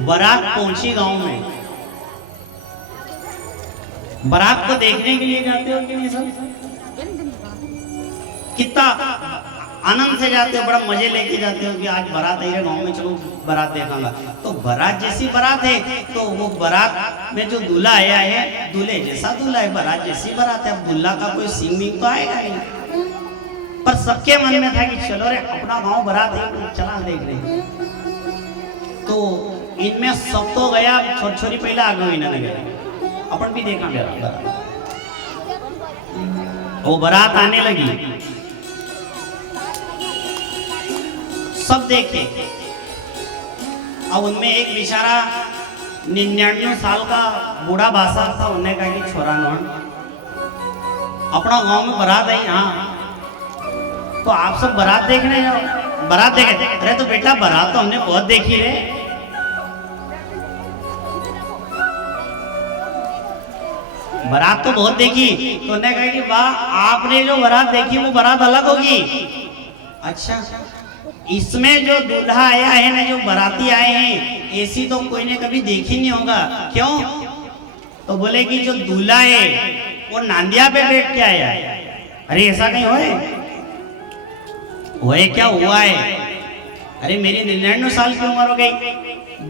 बारात पहुंची गांव में। बारात को देखने के लिए जाते हो कि नहीं सब? कितना आनंद से जाते हो, बड़ा मजे लेके जाते हो कि आज बारात आई है गांव में, चलो बारात देखांगा। तो बारात जैसी बारात है, तो वो बारात में जो दूल्हा आया है दूल्हे जैसा दूल्हा है, बारात जैसी बारात है। अब दूल्हा का कोई सिंगिंग तो आएगा नहीं, पर सबके मन में था कि चलो रे अपना गांव बारात है, चला देख रहे। तो इनमें सब तो गया, छोरी पहले आ गई, इन्होंने गया, अपन भी देखा मेरा। वो बारात आने लगी, सब देखे। अब उनमें एक बेचारा 99 साल का बूढ़ा बासा था। उन्होंने कहा कि छोरा नौन, अपना गांव में बारात आई, हाँ तो आप सब बारात देखने जाओ। बारात देखे? अरे तो बेटा बारात तो हमने बहुत देखी रे। बारात तो बहुत देखी। तो उन्होंने कहा कि वाह, आपने जो बारात देखी वो बारात अलग होगी। अच्छा, इसमें जो दूल्हा आया है ना, जो बाराती आए हैं, ऐसी तो कोई ने कभी देखी नहीं होगा। क्यों? तो बोले कि जो दूल्हा है वो नांदिया पे बैठ के आया है। अरे ऐसा कहीं होए क्या हुआ है? अरे मेरी 99 साल की उम्र हो गई,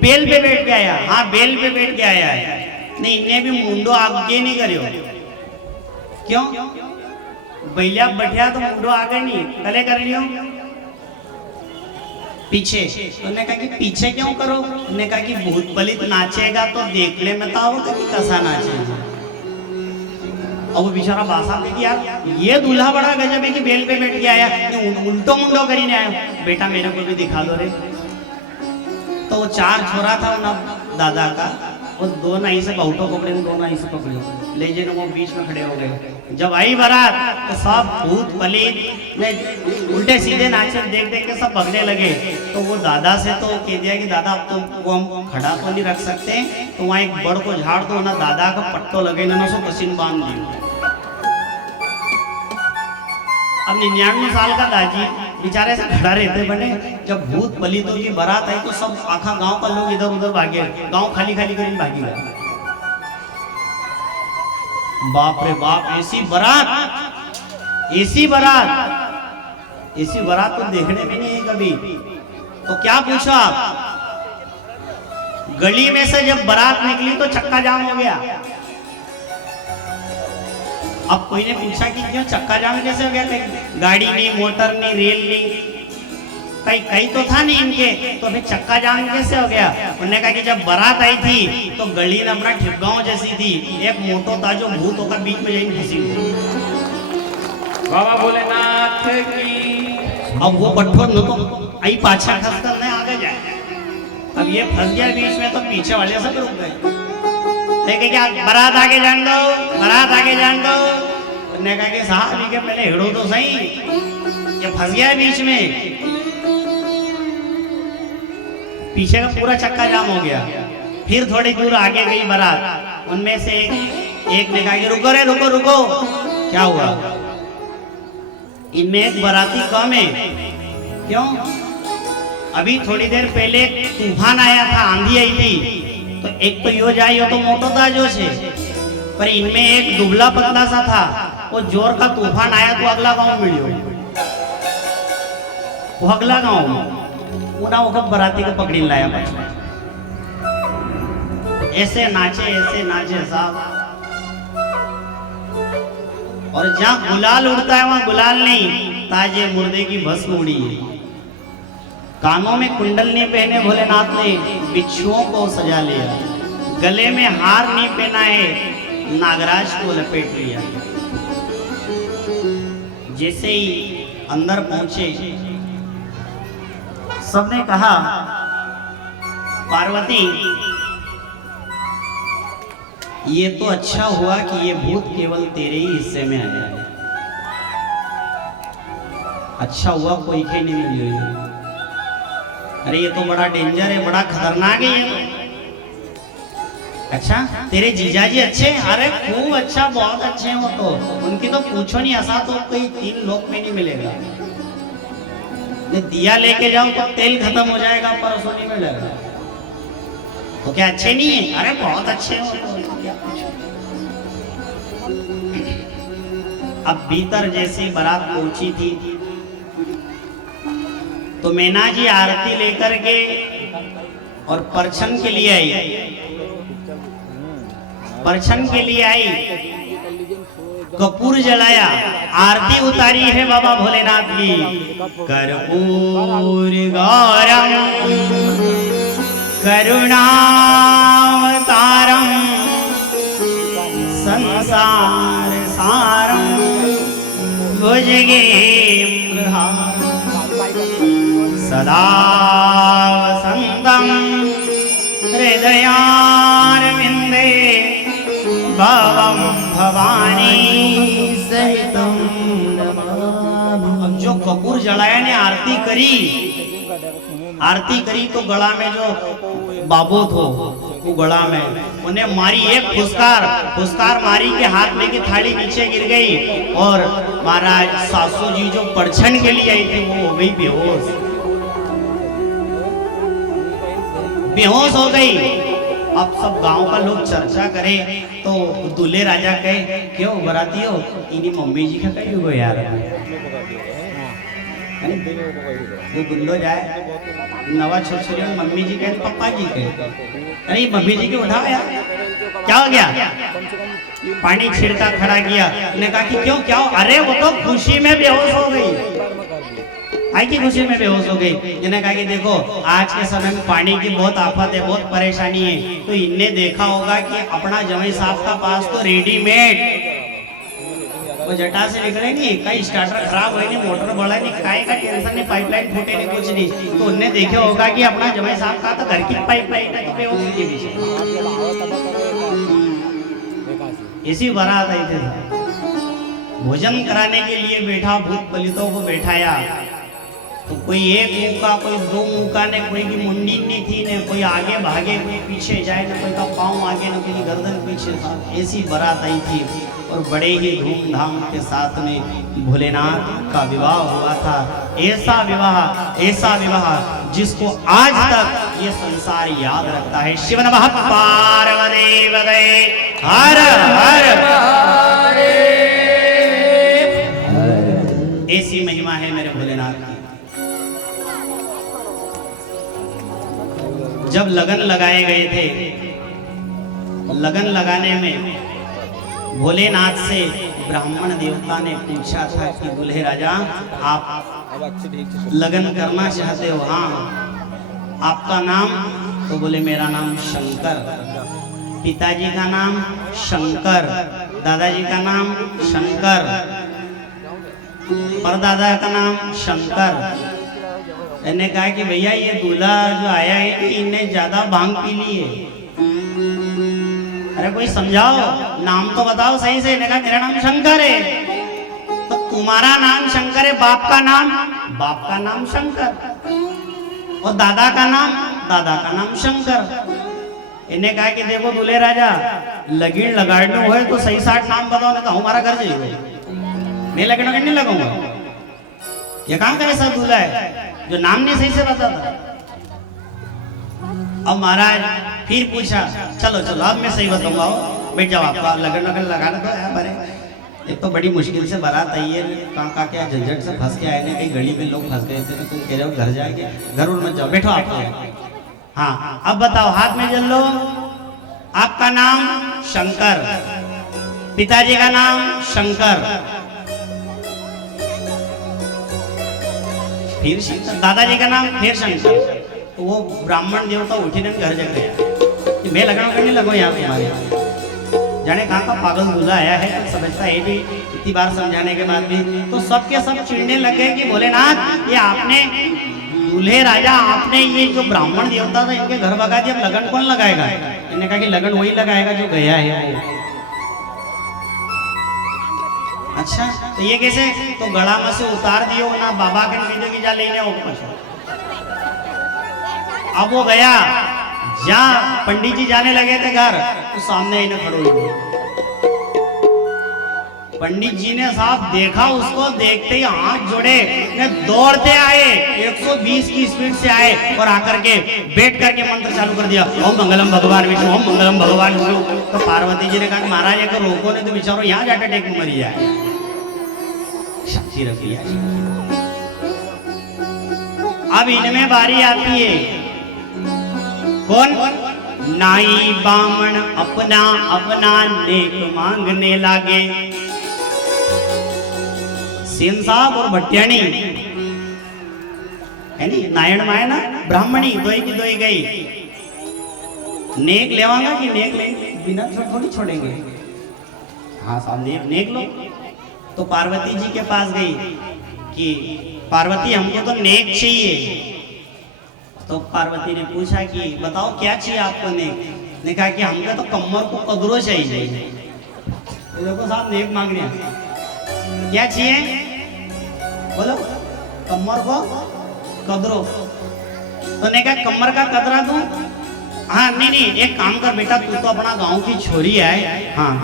बेल पे बैठ के आया। हाँ बेल पे बैठ के आया है। नहीं, इन्हें भी मुंडो आगे नहीं करियो। क्यों? बैलिया बैठा तो मुंडो आगे नहीं कले कर लियो, पीछे। तो उन्होंने कहा कि पीछे क्यों करो? उन्होंने कहा कि भूत बलित नाचेगा तो देखने में तो आओगे कि कैसा नाचेगा। और वो बेचारा बासा ने कि यार ये दूल्हा बड़ा गजब है कि बेल पे बैठ के आया, उल्टो मुंडो करीने आया। बेटा मेरे को भी दिखा दो रे। तो वो 4 छोरा था ना दादा का, वो 2 नाई से बहुटो पकड़े, 2 नाई से पकड़े ले जेने वो बीच में खड़े हो गए। जब आई बारात तो सब भूत बलित ने उल्टे सीधे नाचे देख देख के सब भगने लगे। तो वो दादा से तो कह दिया कि दादा अब तो वो हम खड़ा तो नहीं रख सकते, तो वहाँ एक बड़ को झाड़ दो ना, दादा का पट्टो लगे ना, सो पसीन बांध दिए। अब 99 साल का दादी बेचारे से खड़ा रहते बने। जब भूत बलितों की बारात आई तो सब आखा गांव का लोग इधर उधर भागे, गांव खाली खाली कर भागी गया। बाप रे बाप, ऐसी बारात, ऐसी बारात, ऐसी बारात तो देखने में नहीं है कभी। तो क्या पूछा आप? गली में से जब बारात निकली तो चक्का जाम हो गया। अब कोई ने पूछा कि क्यों चक्का जाम कैसे हो गया? कहीं गाड़ी नहीं, मोटर नहीं, रेल नहीं, कहीं तो था नहीं इनके, तो फिर चक्का जाम कैसे हो गया? उन्होंने कहा कि जब बारात आई थी तो गली ने अपना ठिपगांव जैसी थी, एक मोटो था जो भूत होकर बीच में जाइन फंसी हुई। बाबा भोलेनाथ की। अब वो पट्ठो न तो आई पाछा खस कर नहीं आगे जाए। अब ये फंस गया बीच में, तो पीछे वाले सब रुक गए। लेकिन क्या बारात आगे जान दो, बारात आगे जान दो। उन्होंने कहा कि साहब के पहले हिड़ो तो सही, ये फंस गया बीच में। पीछे का पूरा चक्का जाम हो गया। फिर थोड़ी दूर आगे गई बारात। उनमें से एक ने कहा कि रुको रे, रुको रुको। क्या हुआ? इनमें एक बाराती कम है। क्यों? अभी थोड़ी देर पहले तूफान आया था, आंधी आई थी, तो एक तो यो जाए, यो तो मोटो था जो से, पर इनमें एक दुबला पतला सा था। वो जोर का तूफान आया तो अगला गांव मिलियो, वो अगला गांव उना वक्त बराती को पकड़ी लाया बच्चा। ऐसे नाचे साहब। और जहां गुलाल उड़ता है वहां गुलाल नहीं, ताजे मुर्दे की भस्म उड़ी है। कानों में कुंडल नहीं पहने भोलेनाथ ने, बिच्छुओं को सजा लिया। गले में हार नहीं पहना है, नागराज को लपेट लिया। जैसे ही अंदर पहुंचे सबने कहा, पार्वती ये तो अच्छा हुआ कि ये भूत केवल तेरे ही हिस्से में आया। अच्छा हुआ कोई के नहीं मिली। अरे ये तो बड़ा डेंजर है, बड़ा खतरनाक है ये। अच्छा तेरे जीजाजी अच्छे? अरे खूब अच्छा, बहुत अच्छे हैं वो तो, उनकी तो पूछो नहीं, ऐसा तो कोई 3 लोक में नहीं मिलेगा। दिया लेके जाओ तो तेल खत्म हो जाएगा, परसों नहीं मिलेगा। तो क्या अच्छे नहीं है? अरे बहुत अच्छे हो। अब भीतर जैसी बारात पहुंची थी तो मैना जी आरती लेकर के और परछन के लिए आई। परछन के लिए आई, कपूर जलाया, आरती उतारी है बाबा भोलेनाथ की। कर्पूर गौरम करुणावतारम संसार सारम भुजगेन्द्रहारम सदा वसंतम हृदयारविंदे भवम भवानी सहितम नमामि। अब जो कपूर जलाया ने आरती करी तो गला में जो बाबो थो वो गला में उन्हें मारी एक फुसकार मारी के हाथ में की थाली नीचे गिर गई और महाराज सासू जी जो परछन के लिए आई थी वो हो गई बेहोश हो गई। अब सब गांव का लोग चर्चा करे तो दूल्हे राजा कहे क्यों बराती हो इन्हीं मम्मी जी का कही हो यार। जो गुल्लो जाए नवा छोरी मम्मी जी कहे पप्पा जी कहे अरे मम्मी जी के उठाओ यार क्या हो गया। पानी छिड़का खड़ा किया, ने कहा कि क्यों क्या हो? अरे वो तो खुशी में बेहोश हो गई। आई की खुशी में बेहोश हो गई। जिन्हें कहा कि देखो आज के समय में पानी की बहुत आफत है, बहुत परेशानी है, तो इनने देखा होगा कि अपना जमाई साहब का पास तो रेडीमेड वो जटा से निकले नहीं, कहीं स्टार्टर खराब हुए नहीं, मोटर बढ़ा नहीं, काय का टेंशन नहीं, पाइपलाइन फूटे नहीं, कुछ नहीं, तो उनने देखे होगा कि अपना जमाई साहब का तो घर की पाइपलाइन है तो बेहोश हो गई। इसी बारात आई थे, भोजन कराने के लिए बैठा, भूत बलितों को बैठाया तो कोई एक मुंह का, कोई दो मुंह का, ने कोई की मुंडी नहीं थी, ने कोई आगे भागे, कोई पीछे जाए, न कोई का पाँव आगे, न कोई गर्दन पीछे था। ऐसी बारात आई थी और बड़े ही धूमधाम के साथ में भोलेनाथ का विवाह हुआ था। ऐसा विवाह जिसको आज तक ये संसार याद रखता है। शिव नमः पार्वती पते हर हर ऐसी महिमा है मेरे भोलेनाथ की। जब लगन लगाए गए थे, लगन लगाने में भोलेनाथ से ब्राह्मण देवता ने पूछा था कि दूल्हे राजा आप लगन करना चाहते हो? हाँ। आपका नाम? तो बोले मेरा नाम शंकर। पिताजी का नाम शंकर, दादाजी का नाम शंकर, परदादा का नाम शंकर। इन्होंने कहा कि भैया ये दूल्हा जो आया है इन्हें ज्यादा भांग पी ली है। अरे कोई समझाओ, नाम तो बताओ सही से। इन्होंने कहा मेरा नाम शंकर है। तो तुम्हारा नाम शंकर है, बाप का नाम शंकर, और दादा का नाम शंकर। इन्हें कहा कि देखो दूल्हे राजा लगीन लगाड़ने हुए तो सही साठ नाम बताओ, नहीं तो हमारा घर जाइए। मैं लगन नहीं लगाऊंगा। ये कहाँ का ऐसा दूल्हा है जो नाम नहीं सही से बताता। अब महाराज फिर पूछा चलो अब मैं सही बताऊंगा, बैठ जाओ, आपका लगन लगाना तो है हमारे। एक तो बड़ी मुश्किल से बारात आई है, कहाँ क्या झंझट से फंस के आए ने, कई गली में लोग फंस गए थे, तुम कह रहे हो घर जाएंगे, घर मत जाओ, बैठो आप। हाँ अब बताओ, हाथ में जल लो। आपका नाम शंकर, पिताजी का नाम शंकर, फिर शंकर, दादाजी का नाम फिर शंकर। तो वो ब्राह्मण देवता उठी ने घर जा गया कि मैं लगना करने लगो यहाँ तुम्हारे। जाने कहाँ का पागल दूल्हा आया है, तो समझता है भी इतनी बार समझाने के बाद भी। तो सबके सब चिढ़ने लगे कि भोलेनाथ ये आपने दूल्हे राजा आपने ये जो ब्राह्मण देवता था इनके घर भगा दिया, अब लगन कौन लगाएगा? इन्होंने कहा कि लगन वही लगाएगा जो गया है वो। अच्छा तो ये कैसे? तो गड़ा में से उतार दियो ना, बाबा के नीचे की जा लेने ऊपर। अब वो गया जहाँ पंडित जी जाने लगे थे घर, तो सामने इन्हें खड़ो हुए। पंडित जी ने साहब देखा उसको, देखते ही हाथ जोड़े ने दौड़ते आए, 120 की स्पीड से आए और आकर के बैठ करके मंत्र चालू कर दिया, ओम मंगलम भगवान विष्णु, ओम मंगलम भगवान विष्णु। तो पार्वती जी ने कहा महाराज एक रोको ने तो बेचारो यहाँ जाके टेक मर जाए। शक्ति रखी है। अब इनमें बारी आती है कौन? नाई बामण अपना अपना नेक मांगने लागे। सेन साहब और भट्टियाणी है नी, नायण माए ना ब्राह्मणी दोई की दोई गई। नेक लेवांगा कि नेक लेंगे, बिना थोड़ी छोड़ेंगे। हाँ साहब नेक नेक लो। तो पार्वती जी के पास गई कि पार्वती हमको तो नेक चाहिए। तो पार्वती ने पूछा कि बताओ क्या चाहिए आपको नेक? ने कहा कि हमको तो कमर को कदरो चाहिए। तो देखो साहब नेक मांग रहे हैं, क्या चाहिए बोलो? कमर को कदरो। तो ने कहा कमर का कदरा दूं? हाँ नहीं नहीं एक काम कर बेटा, तू तो अपना गांव की छोरी है। हाँ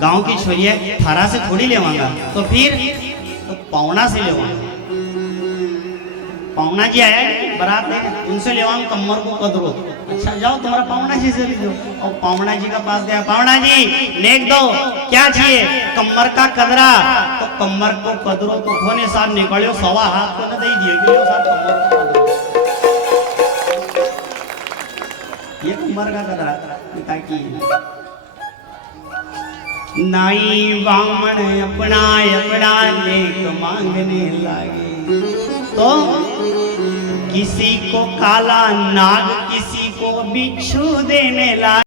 गांव की छोरी है, थारा से थोड़ी लेवांगा। तो फिर तो पौना से लेवांगा। पावना जी आया बारात लेने, उनसे लेवांग कमर को कदरो। अच्छा जाओ तुम्हारा पावना जी से ले लो। और पावना जी का पास गया, पावना जी नेक दो, क्या चाहिए? कमर का कदरा। तो कमर को कदरो तो खोने साहब निकलियो, सवा हाथ को न दे दिए कि साहब कमर को कदरो। ये कमर का कदरा ताकि नाई बामण अपना अपना नेक मांगने लागे। तो किसी को काला नाग, किसी को बिच्छू देने लगा।